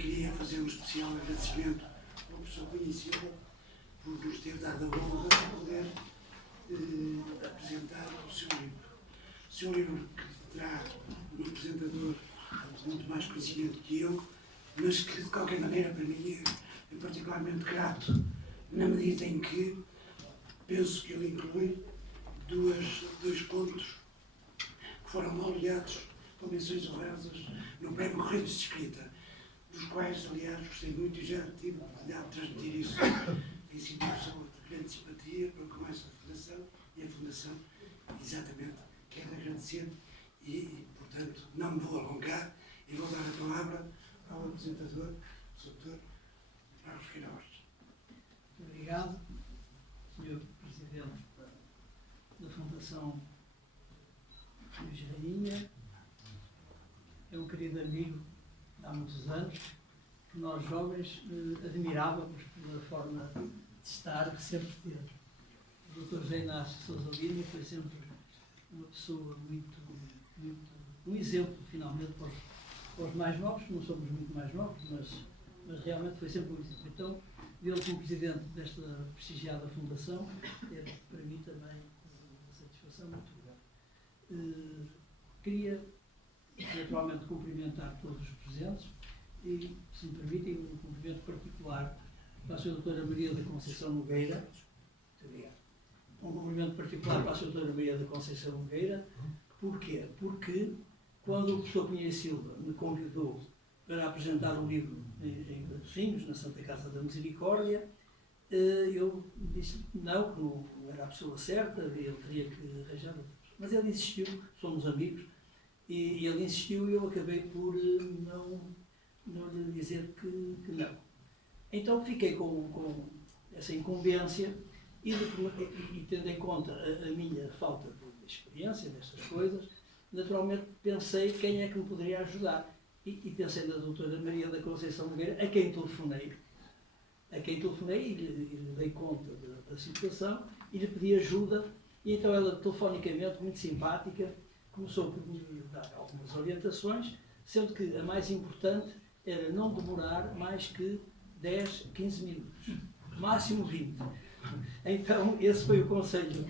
queria fazer um especial agradecimento ao professor Cunha Silva por nos ter dado a honra de poder apresentar o seu livro. O seu livro que terá um apresentador muito mais conhecimento que eu, mas que de qualquer maneira para mim é particularmente grato, na medida em que penso que ele inclui dois contos que foram laureados com menções honrosas no Prémio Correios de Escrita, dos quais, aliás, gostei muito e já tive a oportunidade de transmitir isso em si uma pessoa de grande simpatia para com esta Fundação, e a Fundação, exatamente, quero agradecer e, portanto, não me vou alongar e vou dar a palavra ao apresentador, o Dr. Carlos Queiroz. Muito obrigado, Sr. Presidente da Fundação Luís Rainha. É um querido amigo há muitos anos, que nós jovens admirávamos pela forma de estar que sempre teve. O Dr. José Inácio Sousa Lima foi sempre uma pessoa um exemplo, finalmente, para os mais novos, que não somos muito mais novos, mas realmente foi sempre um exemplo. Então, ele como presidente desta prestigiada fundação, é para mim também uma satisfação muito grande. Queria, naturalmente, cumprimentar todos os presentes e, se me permitem, um cumprimento particular para a Sra. Doutora Maria da Conceição Nogueira. Muito obrigado. Um cumprimento particular para a Sra. Doutora Maria da Conceição Nogueira. Porquê? Porque, quando o professor Cunha Silva me convidou para apresentar um livro em Matosinhos, na Santa Casa da Misericórdia, eu disse não, que não era a pessoa certa, ele teria que arranjar outra pessoa. Mas ele insistiu, somos amigos, e ele insistiu e eu acabei por não lhe dizer que não. Então fiquei com essa incumbência e tendo em conta a minha falta de experiência nestas coisas, naturalmente pensei quem é que me poderia ajudar. E pensei na doutora Maria da Conceição Nogueira, a quem telefonei e lhe dei conta da situação e lhe pedi ajuda. E então ela, telefonicamente, muito simpática, começou por me dar algumas orientações, sendo que a mais importante era não demorar mais que 10, 15 minutos, máximo 20. Então, esse foi o conselho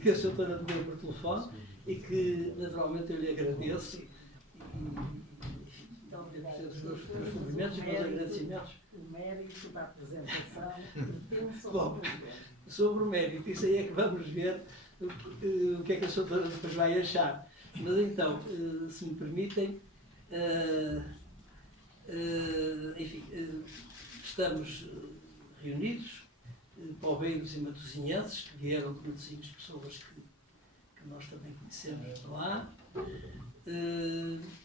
que a senhora me deu por telefone e que, naturalmente, eu lhe agradeço. Então, os meus cumprimentos e os meus agradecimentos. O mérito da apresentação. Bom, sobre o mérito, isso aí é que vamos ver o que é que a senhora depois vai achar. Mas então, se me permitem, enfim, estamos reunidos, poveiros e matosinhenses, que vieram de Matosinhos, pessoas que nós também conhecemos de lá.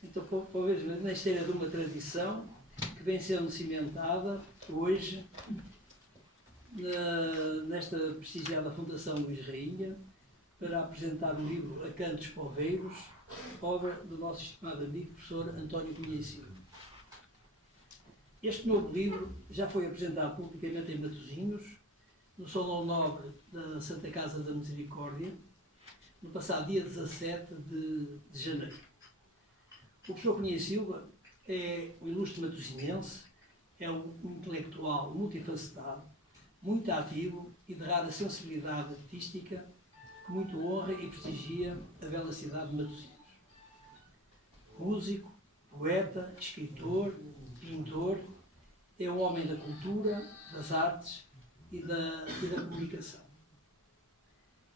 Então, poveiros, na esteira de uma tradição que vem sendo cimentada hoje nesta prestigiada Fundação Luís Rainha, para apresentar o livro A Cantos Poveiros, obra do nosso estimado amigo professor António Cunha Silva. Este novo livro já foi apresentado publicamente em Matosinhos, no Salão Nobre da Santa Casa da Misericórdia, no passado dia 17 de janeiro. O professor Cunha Silva é um ilustre matosinhense, é um intelectual multifacetado, muito ativo e de rara sensibilidade artística, que muito honra e prestigia a bela cidade de Matosinhos. Músico, poeta, escritor, pintor, é um homem da cultura, das artes e da comunicação.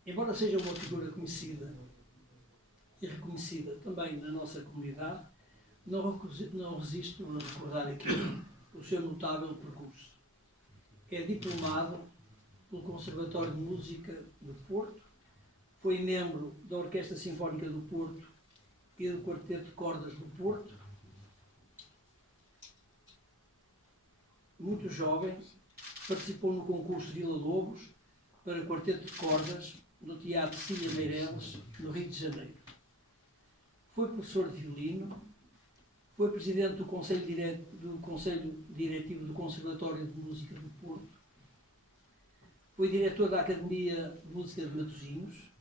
Embora seja uma figura conhecida e reconhecida também na nossa comunidade, não resisto a recordar aqui o seu notável percurso. É diplomado pelo Conservatório de Música do Porto, foi membro da Orquestra Sinfónica do Porto e do Quarteto de Cordas do Porto. Muito jovem, participou no concurso Vila Lobos para Quarteto de Cordas do Teatro Cília Meireles, no Rio de Janeiro. Foi professor de violino, foi presidente do Conselho Diretivo do Conservatório de Música do Porto, foi diretor da Academia de Música de Matosinhos,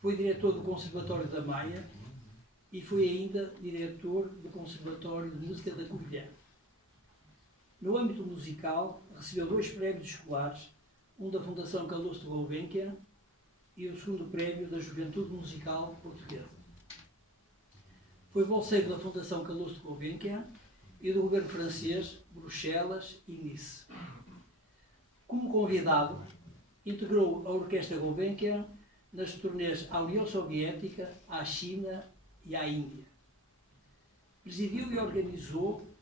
foi diretor do Conservatório da Maia e foi ainda diretor do Conservatório de Música da Covilhã. No âmbito musical, recebeu 2 prémios escolares, um da Fundação Calouste Gulbenkian e o segundo prémio da Juventude Musical Portuguesa. Foi bolseiro da Fundação Calouste Gulbenkian e do governo francês, Bruxelas e Nice. Como convidado, integrou a Orquestra Gulbenkian nas turnês à União Soviética, à China e à Índia. Presidiu e organizou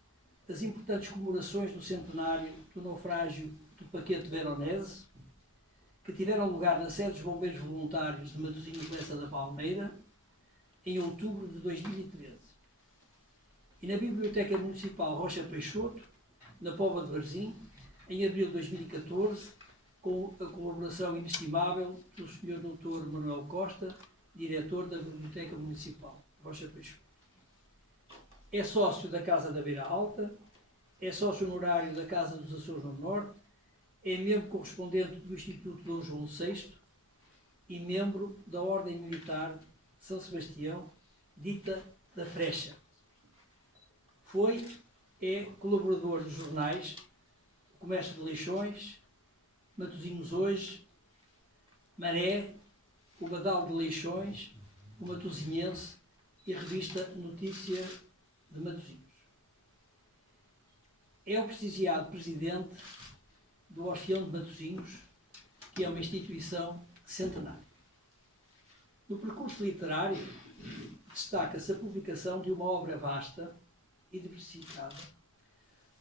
as importantes comemorações do centenário do naufrágio do paquete Veronese, que tiveram lugar na sede dos Bombeiros Voluntários de Matosinhos Lessa da Palmeira, em outubro de 2013. E na Biblioteca Municipal Rocha Peixoto, na Póvoa de Varzim, em abril de 2014, com a colaboração inestimável do Sr. Dr. Manuel Costa, diretor da Biblioteca Municipal Rocha Peixoto. É sócio da Casa da Beira Alta, é sócio honorário da Casa dos Açores no Norte, é membro correspondente do Instituto Dom João VI e membro da Ordem Militar de São Sebastião, dita da Frecha. É colaborador dos jornais O Comércio de Leixões, Matosinhos Hoje, Maré, o Badal de Leixões, o Matosinhense e a revista Notícia de Matosinhos. É o prestigiado presidente do Orfeão de Matosinhos, que é uma instituição centenária. No percurso literário, destaca-se a publicação de uma obra vasta e diversificada,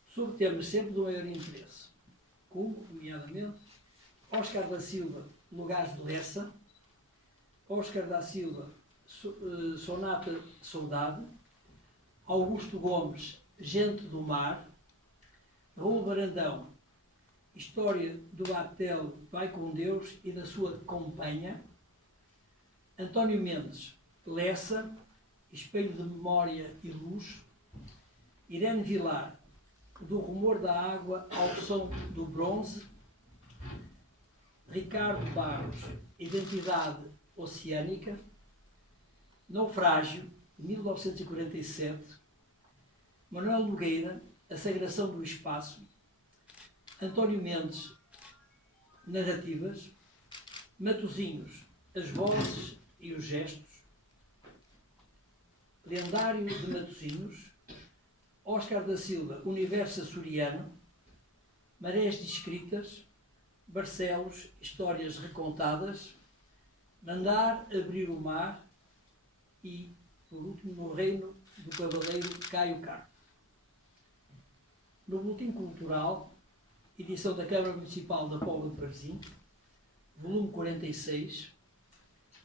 sobre temas sempre do maior interesse, como, nomeadamente, Óscar da Silva, Lugares de Lessa, Óscar da Silva, Sonata de Saudade, Augusto Gomes, Gente do Mar, Raul Barandão, História do Batel Vai com Deus e da sua companhia, António Mendes, Lessa, Espelho de Memória e Luz, Irene Vilar, Do Rumor da Água ao Som do Bronze, Ricardo Barros, Identidade Oceânica, Naufrágio, de 1947, Manuel Nogueira, A Sagração do Espaço, António Mendes, Narrativas, Matosinhos, As Vozes e os Gestos, Lendário de Matosinhos, Óscar da Silva, Universo Açoriano, Marés Descritas, Barcelos, Histórias Recontadas, Mandar Abrir o Mar e, por último, No Reino do Cavaleiro Caio Carmo. No Boletim Cultural, edição da Câmara Municipal da Póvoa de Varzim, volume 46,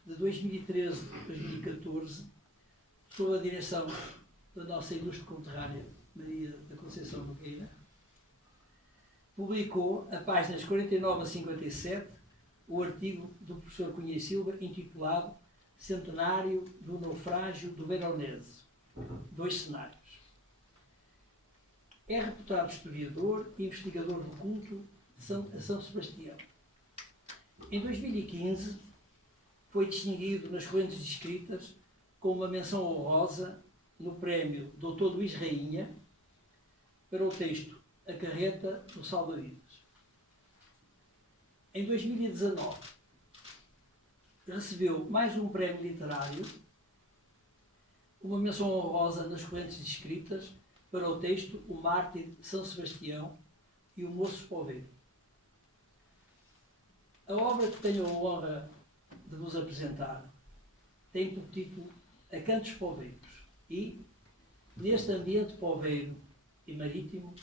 de 2013-2014, sob a direção da nossa ilustre conterrânea Maria da Conceição Nogueira, publicou, a páginas 49 a 57, o artigo do professor Cunha Silva intitulado Centenário do Naufrágio do Veronese, 2 cenários. É reputado historiador e investigador do culto a São Sebastião. Em 2015, foi distinguido nas correntes escritas com uma menção honrosa no prémio Dr. Luís Rainha para o texto A Carreta do Salva-Vidas. Em 2019, recebeu mais um prémio literário, uma menção honrosa nas correntes escritas para o texto O Mártir de São Sebastião e o Moço Poveiro. A obra que tenho a honra de vos apresentar tem por título A Cantos Poveiros e, neste ambiente poveiro e marítimo,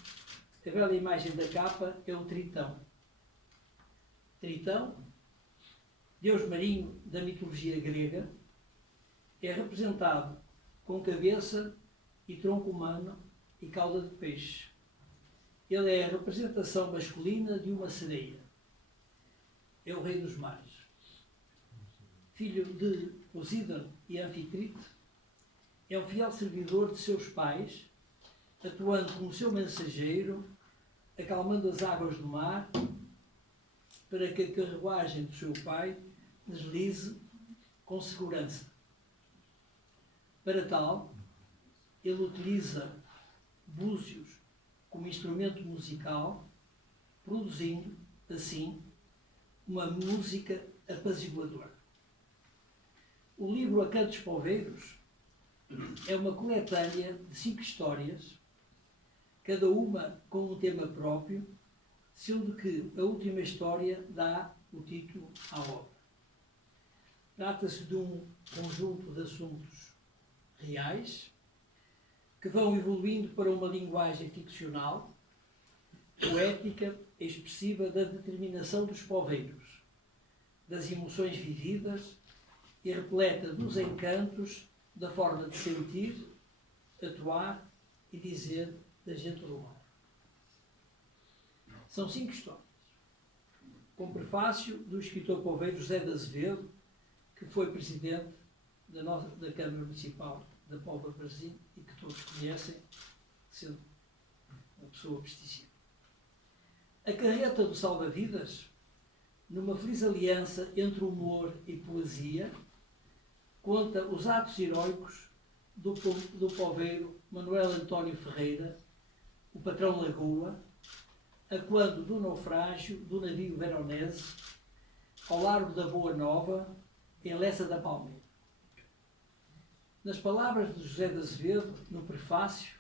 a bela imagem da capa é o Tritão. Tritão, deus marinho da mitologia grega, é representado com cabeça e tronco humano e cauda de peixe. Ele é a representação masculina de uma sereia. É o rei dos mares. Filho de Poseidon e Anfitrite, é um fiel servidor de seus pais, atuando como seu mensageiro, acalmando as águas do mar, para que a carruagem do seu pai deslize com segurança. Para tal, ele utiliza búzios com como instrumento musical, produzindo, assim, uma música apaziguadora. O livro A Cantos Poveiros é uma coletânea de 5 histórias, cada uma com um tema próprio, sendo que a última história dá o título à obra. Trata-se de um conjunto de assuntos reais que vão evoluindo para uma linguagem ficcional, poética e expressiva da determinação dos poveiros, das emoções vividas e repleta dos encantos da forma de sentir, atuar e dizer da gente do mar. São 5 histórias, com prefácio do escritor poveiro José de Azevedo, que foi presidente da Câmara Municipal da Póvoa de Varzim e que todos conhecem, sendo uma pessoa prestigiosa. A carreta do salva-vidas, numa feliz aliança entre humor e poesia, conta os atos heróicos do poveiro Manuel António Ferreira, o patrão Lagoa, a quando do naufrágio do navio Veronese, ao largo da Boa Nova, em Lessa da Palmeira. Nas palavras de José de Azevedo, no prefácio,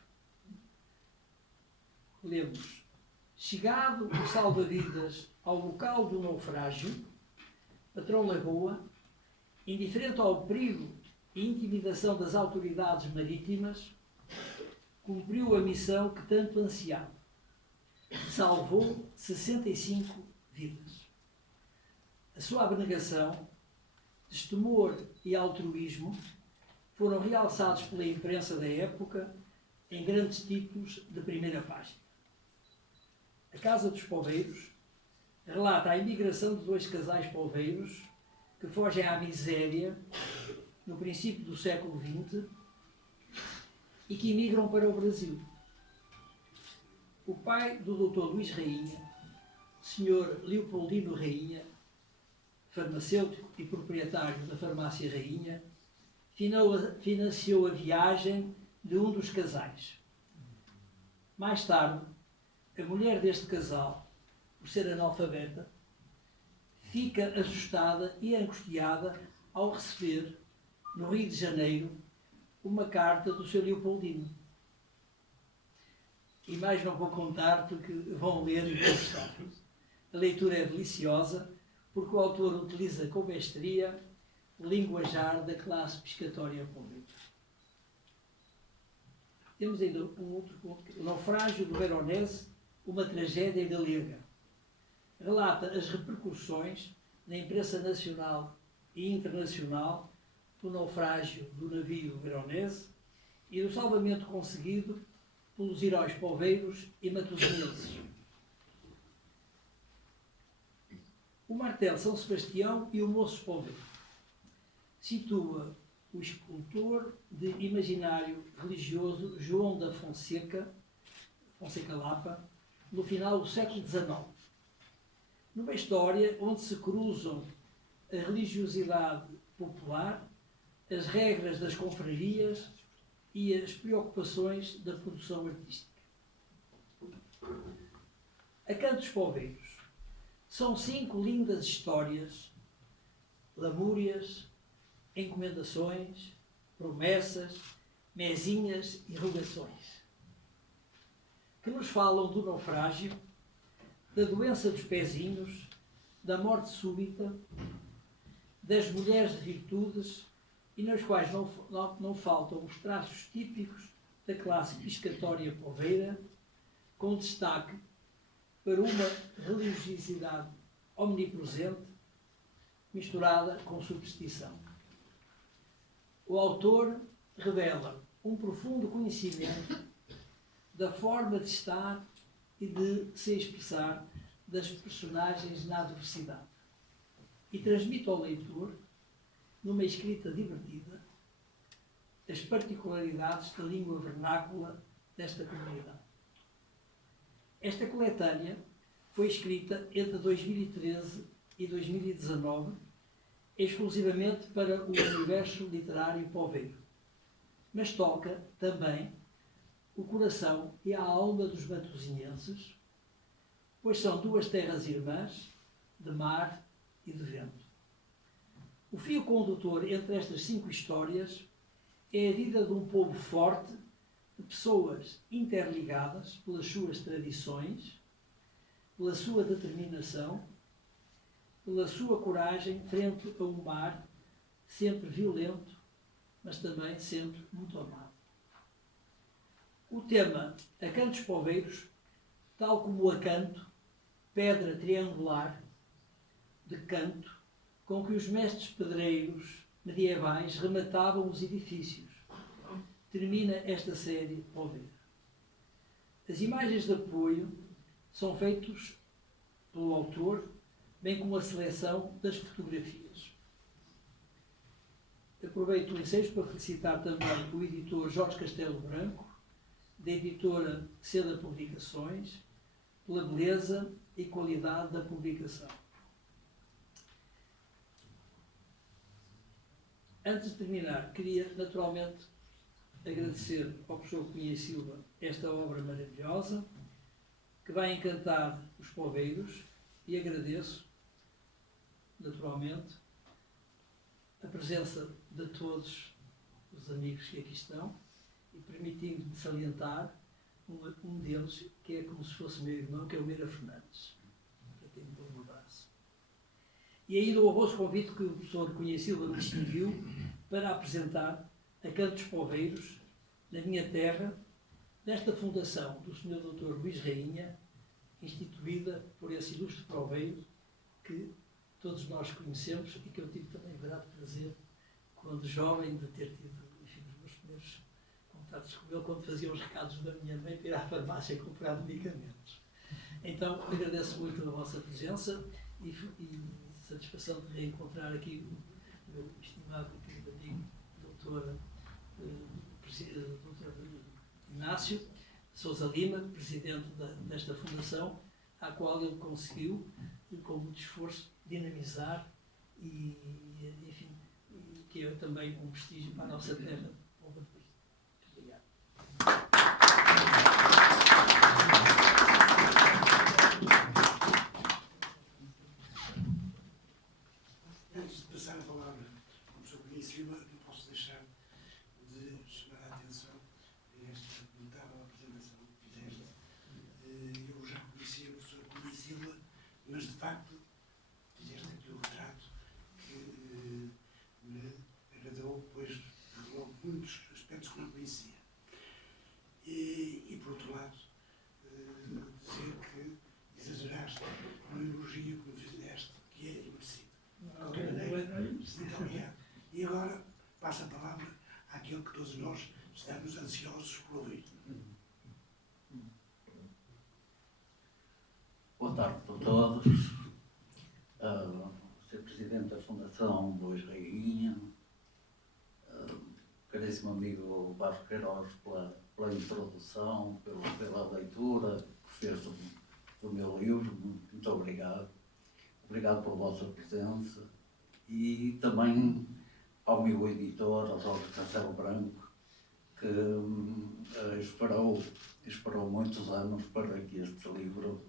lemos: chegado o salva-vidas ao local do naufrágio, patrão Lagoa, indiferente ao perigo e intimidação das autoridades marítimas, cumpriu a missão que tanto ansiava. Salvou 65 vidas. A sua abnegação, destemor e altruísmo foram realçados pela imprensa da época em grandes títulos de primeira página. A Casa dos Poveiros relata a imigração de 2 casais poveiros que fogem à miséria no princípio do século XX e que imigram para o Brasil. O pai do Dr. Luís Rainha, Sr. Leopoldino Rainha, farmacêutico e proprietário da farmácia Rainha, financiou a viagem de um dos casais. Mais tarde, a mulher deste casal, por ser analfabeta, fica assustada e angustiada ao receber, no Rio de Janeiro, uma carta do Sr. Leopoldino. E mais não vou contar porque vão ler e gostar. A leitura é deliciosa porque o autor utiliza com mestria o linguajar da classe pescatória poveira. Temos ainda um outro conto, o naufrágio do Veronese, uma tragédia galega. Relata as repercussões na imprensa nacional e internacional do naufrágio do navio Veronese e do salvamento conseguido pelos heróis poveiros e matosinenses. O martelo São Sebastião e o moço poveiro situa o escultor de imaginário religioso João da Fonseca Lapa, no final do século XIX. Numa história onde se cruzam a religiosidade popular, as regras das confrarias e as preocupações da produção artística. A Cantos Poveiros são 5 lindas histórias, lamúrias, encomendações, promessas, mezinhas e rogações, que nos falam do naufrágio, da doença dos pezinhos, da morte súbita, das mulheres de virtudes e nas quais não faltam os traços típicos da classe pescatória poveira, com destaque para uma religiosidade omnipresente misturada com superstição. O autor revela um profundo conhecimento da forma de estar e de se expressar das personagens na adversidade e transmite ao leitor, numa escrita divertida, as particularidades da língua vernácula desta comunidade. Esta coletânea foi escrita entre 2013 e 2019, exclusivamente para o universo literário poveiro, mas toca também o coração e a alma dos matosinhenses, pois são duas terras irmãs, de mar e de vento. O fio condutor entre estas 5 histórias é a vida de um povo forte, de pessoas interligadas pelas suas tradições, pela sua determinação, pela sua coragem frente a um mar sempre violento, mas também sempre muito amado. O tema Acantos Poveiros, tal como o acanto, pedra triangular de canto com que os mestres pedreiros medievais rematavam os edifícios, termina esta série Poveiros. As imagens de apoio são feitas pelo autor, bem como a seleção das fotografias. Aproveito o ensejo para felicitar também o editor Jorge Castelo Branco, da editora Seda Publicações, pela beleza e qualidade da publicação. Antes de terminar, queria naturalmente agradecer ao professor Cunha Silva esta obra maravilhosa, que vai encantar os poveiros, e agradeço naturalmente a presença de todos os amigos que aqui estão, e permitindo-me salientar um deles, que é como se fosse meu irmão, que é o Meira Fernandes, que eu tenho um bom abraço. E ainda o vosso convite que o professor Cunha Silva me distinguiu para apresentar Acantos Poveiros, na minha terra, desta fundação do Sr. Dr. Luís Rainha, instituída por esse ilustre poveiro que todos nós conhecemos e que eu tive também grato prazer, quando jovem, de ter tido, enfim, os meus primeiros contatos com ele, quando fazia os recados da minha mãe para ir à farmácia comprar medicamentos. Então, agradeço muito a vossa presença e satisfação de reencontrar aqui o meu estimado e querido amigo, Dr. Inácio Sousa Lima, presidente desta fundação, à qual ele conseguiu, com muito esforço, dinamizar e enfim, que é também um prestígio para a nossa terra. Muito obrigado. Antes de passar a palavra ao professor Cunha Silva, não posso deixar de chamar a atenção a esta notável apresentação que fizeste. Eu já conhecia o professor Cunha Silva, mas de facto fizeste aqui o retrato que me agradou, pois revelou muitos aspectos que não conhecia. E por outro lado, dizer que exageraste no elogio que me fizeste, que é imerecido. De qualquer maneira, muito obrigado. E agora passo a palavra àquele que todos nós estamos ansiosos por ouvir. Boa tarde a todos. Sr. Presidente da Fundação Luís Rainha, caríssimo amigo Vasco Queiroz pela introdução, pela leitura que fez do meu livro, muito obrigado. Obrigado pela vossa presença e também ao meu editor, ao Jorge Castelo Branco, que esperou muitos anos para que este livro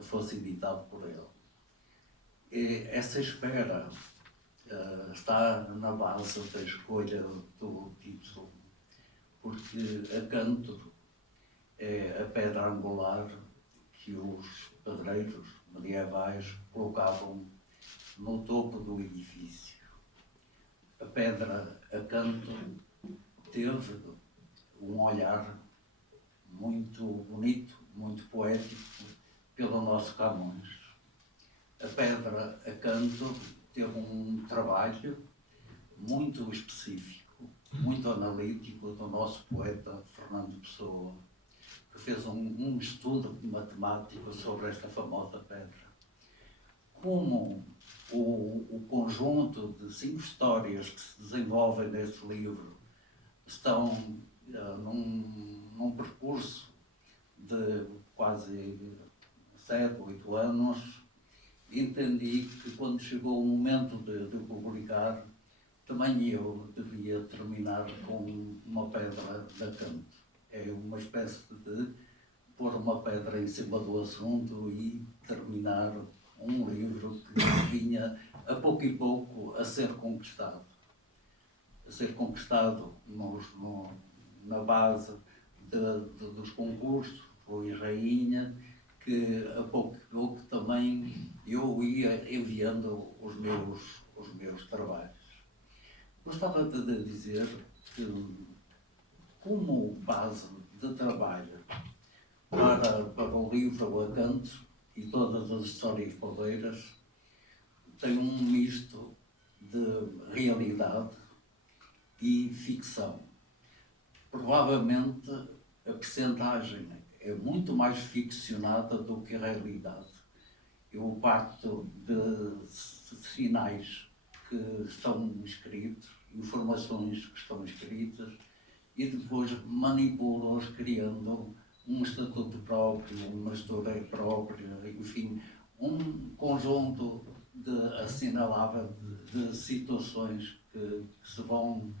fosse editado por ele. E essa espera está na base da escolha do título, porque Acanto é a pedra angular que os pedreiros medievais colocavam no topo do edifício. A pedra Acanto teve um olhar muito bonito, muito poético pelo nosso Camões. A pedra Acanto teve um trabalho muito específico, muito analítico do nosso poeta Fernando Pessoa, que fez um estudo matemático sobre esta famosa pedra. Como o conjunto de 5 histórias que se desenvolvem neste livro estão num percurso de quase 7, 8 anos, entendi que quando chegou o momento de publicar, também eu devia terminar com uma pedra de Acanto. É uma espécie de pôr uma pedra em cima do assunto e terminar um livro que vinha a pouco e pouco a ser conquistado. A ser conquistado na base dos concursos, Rui Rainha, que a pouco e pouco também eu ia enviando os meus trabalhos. Gostava de dizer que, como base de trabalho para o livro A Canto e todas as histórias poveiras, tem um misto de realidade e ficção. Provavelmente a percentagem é muito mais ficcionada do que a realidade. Eu parto de sinais que estão escritos, informações que estão escritas, e depois manipulo-os criando um estatuto próprio, uma história própria, enfim, um conjunto assinalável de situações que se vão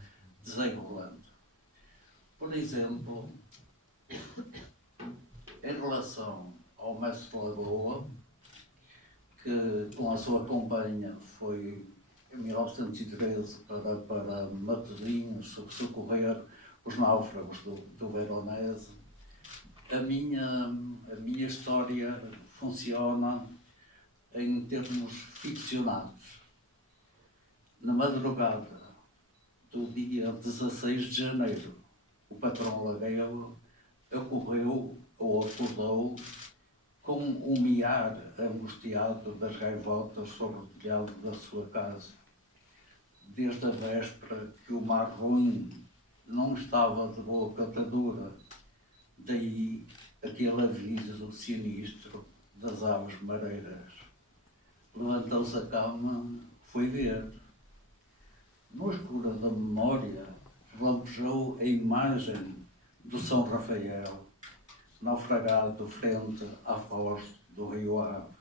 desenrolando. Por exemplo, em relação ao mestre Lagoa, que com a sua companhia foi em 1913 para Matosinhos socorrer os náufragos do Veronese, a minha história funciona em termos ficcionados. Na madrugada do dia 16 de janeiro, o patrão Lagueiro acorreu ou acordou com um miar angustiado das gaivotas sobre o telhado da sua casa. Desde a véspera que o mar ruim não estava de boa catadura, daí aquele aviso sinistro das aves mareiras. Levantou-se a cama, foi ver. No escuro da memória, lampejou a imagem do São Rafael, naufragado frente à foz do rio Ave.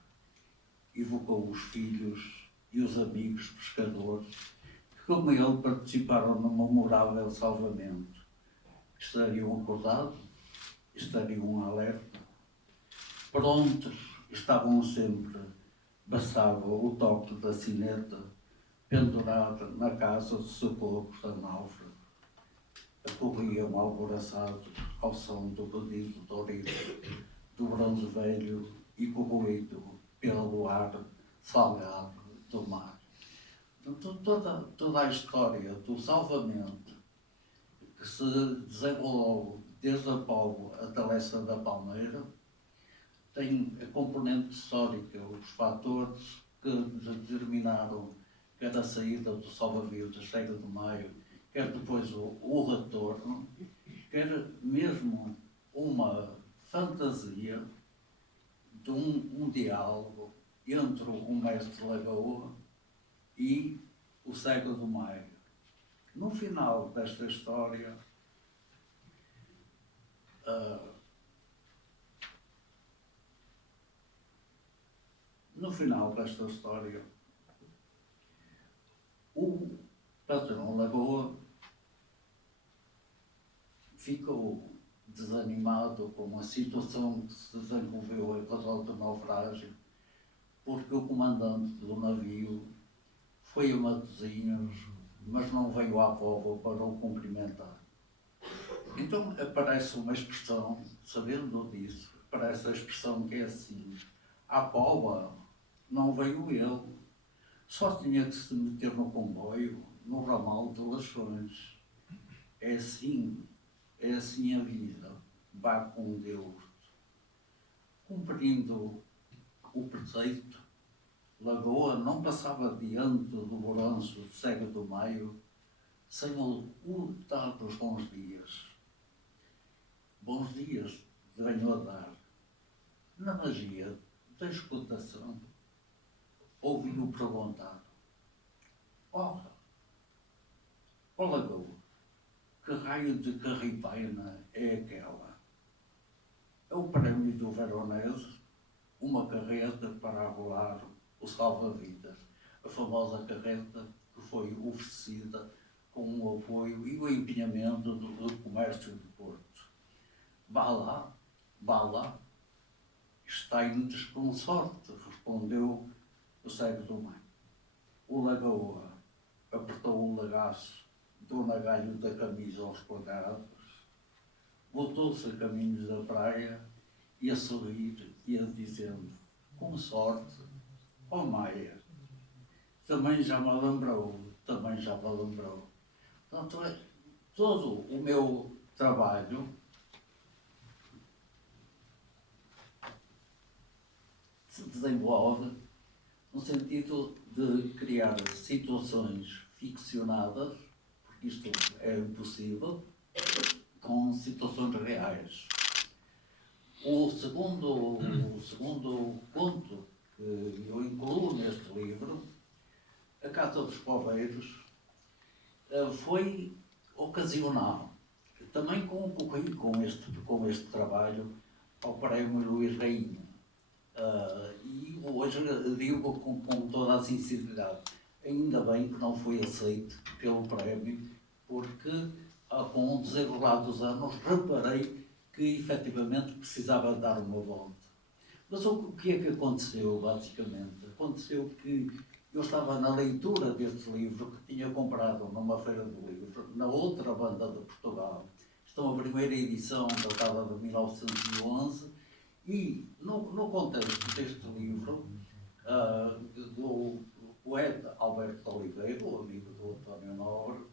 Evocou os filhos e os amigos pescadores que, como ele, participaram no memorável salvamento. Estariam acordados, estariam alerta, prontos estavam sempre. Bastava o toque da sineta pendurada na casa de socorro da náufraga. Acorriam alvoraçados ao som do pedido dorido, do bronze velho e corroído pelo ar salgado do mar. Então, toda a história do salvamento que se desenrolou desde Apolo até Lessa da Palmeira tem a componente histórica, os fatores que determinaram quer a saída do salva-vidas, Cega do Maio, quer depois o retorno, quer mesmo uma fantasia de um diálogo entre o mestre Lagoa e o Cego do Maio. No final desta história, o patrão Lagoa ficou desanimado com a situação que se desenvolveu em razão do naufrágio, porque o comandante do navio foi a Matosinhos, mas não veio à Póvoa para o cumprimentar. Então aparece uma expressão, sabendo disso, aparece a expressão que é assim: à Póvoa não veio ele, só tinha que se meter no comboio, no ramal de Leixões. É assim a vida, vá com Deus. Cumprindo o preceito, Lagoa não passava diante do Boranço de Cega do Maio sem o dar os bons dias. Bons dias venho a dar. Na magia da escutação, ouvi-o perguntar: ora, ó Lagoa, que raio de carripaina é aquela? É o prémio do Veronese, uma carreta para arrolar o salva-vidas, a famosa carreta que foi oferecida com o apoio e o empenhamento do comércio de Porto. vá lá, está em desconsorte, respondeu o cego do mãe. O Lagoa apertou o lagaço do nagalho da camisa aos quadrados, voltou-se a caminhos da praia e a sorrir e a dizendo, com sorte, ó Maia, também já me lembrou. Portanto, todo o meu trabalho se desenvolve no sentido de criar situações ficcionadas, porque isto é impossível, com situações reais. O segundo conto que eu incluo neste livro, A Casa dos Poveiros, foi ocasional. Também concorri com este trabalho ao Prémio Luís Rainha. E hoje digo com toda a sinceridade, ainda bem que não fui aceito pelo prémio, porque com o desenrolar dos anos reparei que efetivamente precisava dar uma volta. Mas o que é que aconteceu, basicamente? Aconteceu que eu estava na leitura deste livro que tinha comprado numa feira de livros, na outra banda de Portugal. Estão a primeira edição, datada de 1911, e no contexto deste livro, do poeta Alberto Oliveira, o amigo do António Nobre,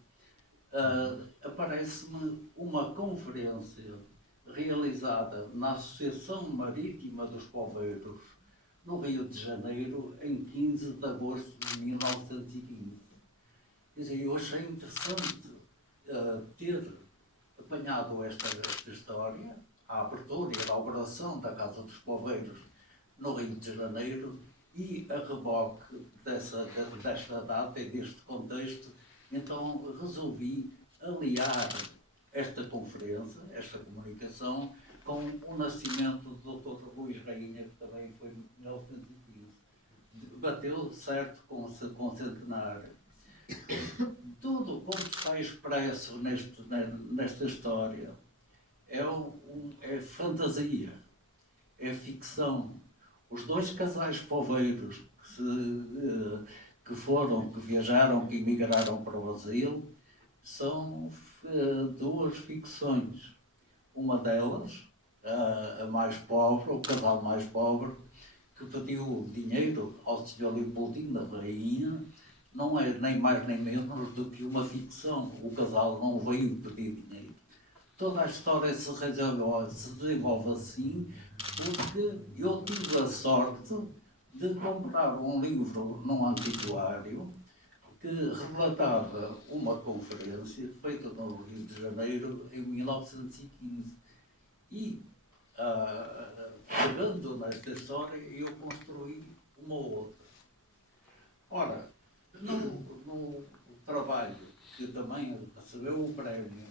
aparece-me uma conferência realizada na Associação Marítima dos Poveiros, no Rio de Janeiro, em 15 de agosto de 1915. Quer dizer, eu achei interessante ter apanhado esta história, a abertura e a inauguração da Casa dos Poveiros no Rio de Janeiro, e a reboque desta data e deste contexto, então resolvi aliar esta conferência, esta comunicação, com o nascimento do Dr. Luís Rainha, que também foi em 1915. Bateu certo com o centenário. Tudo como está expresso nesta história é fantasia, é ficção. Os dois casais poveiros que viajaram, que emigraram para o Brasil, são duas ficções. Uma delas, a mais pobre, o casal mais pobre, que pediu dinheiro ao Sr. Leopoldino da Rainha, não é nem mais nem menos do que uma ficção. O casal não veio pedir dinheiro. Toda a história se desenvolve assim, porque eu tive a sorte de comprar um livro num antiquário que relatava uma conferência feita no Rio de Janeiro em 1915. E, pegando nesta história, eu construí uma outra. Ora, no trabalho que também recebeu o prémio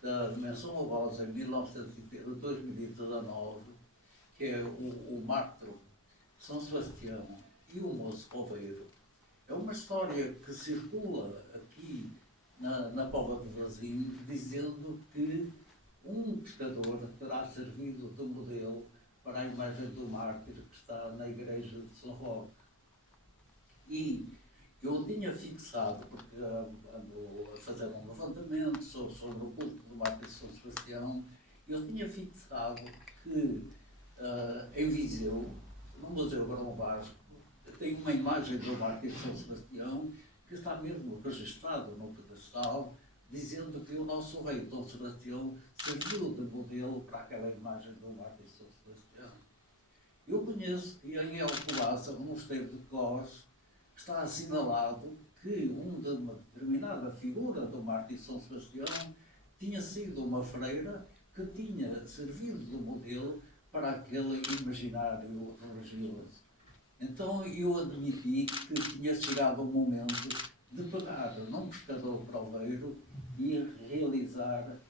da Dimensão Honrosa em 2019, que é o Mártir São Sebastião e o Moço Poveiro, é uma história que circula aqui na Póvoa do Varzim, dizendo que um pescador terá servido de modelo para a imagem do mártir que está na igreja de São Roque. E eu tinha fixado, porque ando a fazer um levantamento sobre o culto do mártir São Sebastião, eu tinha fixado que em Viseu, no Museu Barão Vasco, tem uma imagem do mártir São Sebastião que está mesmo registrado no pedestal, dizendo que o nosso rei Dom Sebastião serviu de modelo para aquela imagem do mártir São Sebastião. Eu conheço que em Alcobaça, no mosteiro de Cós, está assinalado que uma determinada figura do mártir São Sebastião tinha sido uma freira que tinha servido de modelo para aquele imaginário religioso. Então eu admiti que tinha chegado o momento de pegar num pescador proveiro e realizar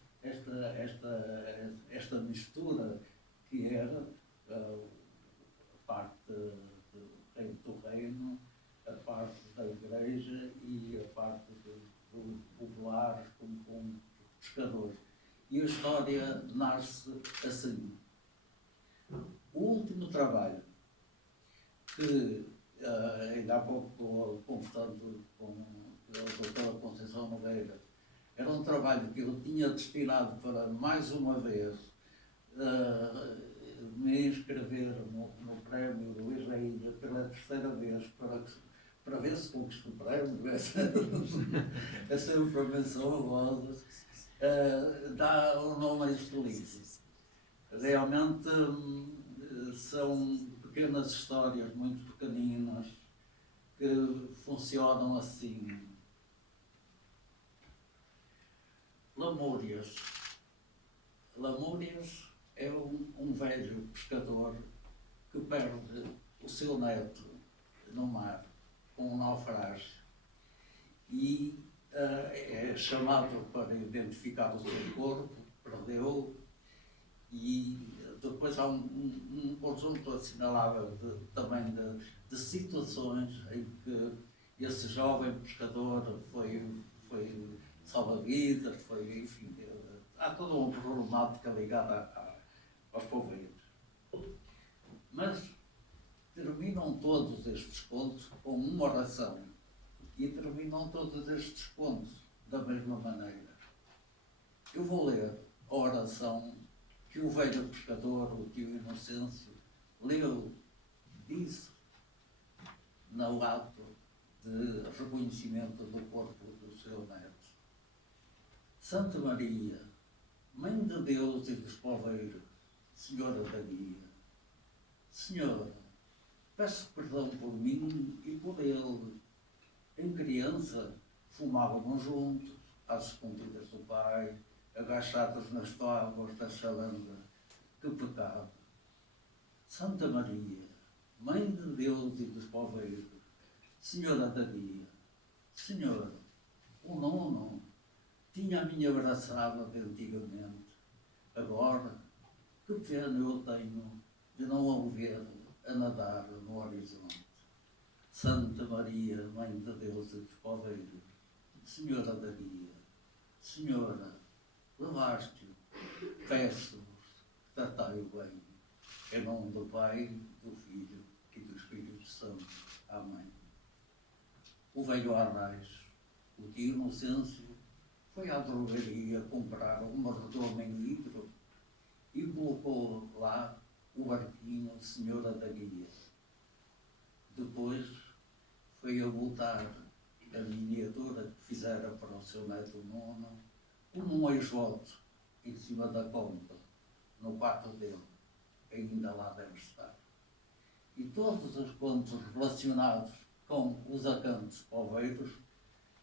esta mistura que era a parte do reino, a parte da igreja e a parte do popular com pescadores. E a história nasce assim. O último trabalho que ainda há pouco conversando com a doutora Conceição Nogueira, era um trabalho que eu tinha destinado para mais uma vez me inscrever no prémio Luís Rainha pela terceira vez para ver se conquisto o prémio. É sempre uma menção honrosa. Dá o nome a este livro. Realmente são pequenas histórias, muito pequeninas, que funcionam assim. Lamúrias. Lamúrias é um velho pescador que perde o seu neto no mar com um naufrágio e é chamado para identificar o seu corpo, perdeu, e depois há um conjunto assinalável também de situações em que esse jovem pescador foi salva-vidas, enfim, há toda uma problemática ligada aos poveiros. Mas terminam todos estes contos com uma oração e terminam todos estes contos da mesma maneira. Eu vou ler a oração que o velho pescador, o tio Inocêncio, leu, disse no ato de reconhecimento do corpo do seu neto. Santa Maria, Mãe de Deus e dos poveiros, Senhora da Guia, Senhora, peço perdão por mim e por ele. Em criança, fumávamos juntos, às escondidas do pai, agachados nas tábuas da chalanga. Que pecado! Santa Maria, Mãe de Deus e dos poveiros, Senhora da Guia, Senhora, o nono tinha a minha abraçada de antigamente. Agora, que pena eu tenho de não o ver a nadar no horizonte. Santa Maria, Mãe de Deus e dos poveiros, Senhora da Guia, Senhora, levaste-o, peço-vos, tratai-o bem, em nome do Pai, do Filho e do Espírito Santo. Amém. O velho Arrais, o tio Inocêncio, foi à drogaria comprar uma redoma em vidro e colocou lá o barquinho de Senhora da Guia. Depois foi a botar a miniatura que fizera para o seu neto nono, como um esgoto em cima da conta, no quarto dele, ainda lá deve estar. E todos os contos relacionados com os acantos poveiros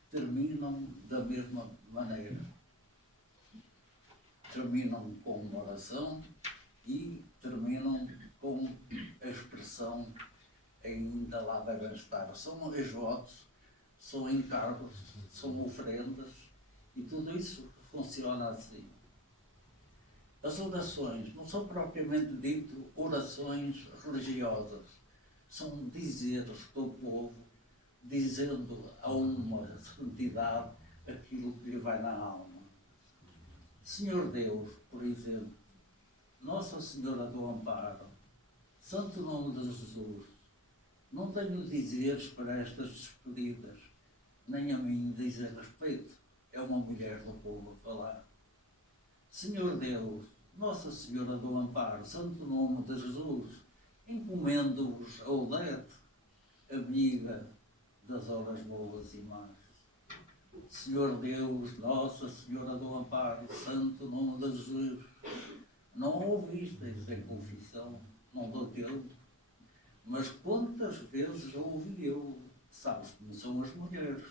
terminam da mesma maneira. Terminam com uma oração e terminam com a expressão ainda lá devem estar. São esgotos, são encargos, são ofrendas e tudo isso funciona assim. As orações não são propriamente dito orações religiosas, são dizeres do povo, dizendo a uma entidade aquilo que lhe vai na alma. Senhor Deus, por exemplo, Nossa Senhora do Amparo, Santo Nome de Jesus, não tenho dizeres para estas despedidas, nem a mim dizem respeito, é uma mulher do povo a falar. Senhor Deus, Nossa Senhora do Amparo, Santo Nome de Jesus, encomendo-vos a Odete, amiga das horas boas e más. Senhor Deus, Nossa Senhora do Amparo, Santo Nome de Jesus, não ouvisteis em confissão, não dou tempo, mas quantas vezes ouvi eu, sabes como são as mulheres,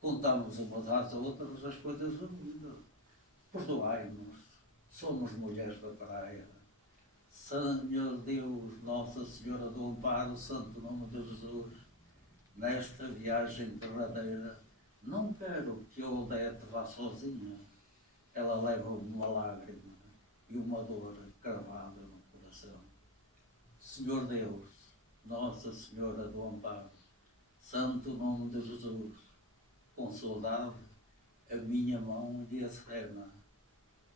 contamos umas às outras as coisas da vida. Perdoai-nos, somos mulheres da praia. Senhor Deus, Nossa Senhora do Amparo, Santo Nome de Jesus, nesta viagem derradeira, não quero que a Odete vá sozinha. Ela leva-me uma lágrima e uma dor cravada no coração. Senhor Deus, Nossa Senhora do Amparo, Santo Nome de Jesus, com saudade a minha mão lhe acena.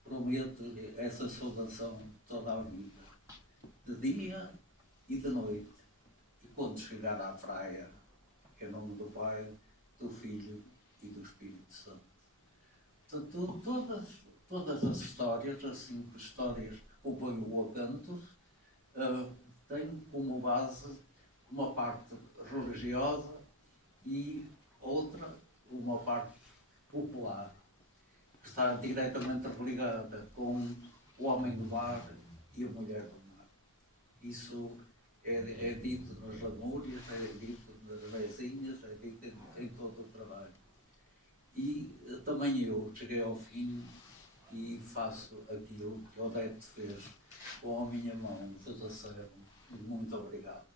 prometo-lhe essa saudação toda a vida, de dia e de noite. E quando chegar à praia, em nome do Pai, do Filho e do Espírito Santo. Portanto, todas as histórias, as 5 histórias que compõem o Acantos, têm como base uma parte religiosa e outra, uma parte popular, que está diretamente ligada com o homem do mar e a mulher do mar. Isso é dito nas lamúrias, é dito nas vezinhas, é dito em todo o trabalho. E também eu cheguei ao fim e faço aquilo que Odete fez com a minha mão, desacervo. Muito obrigado.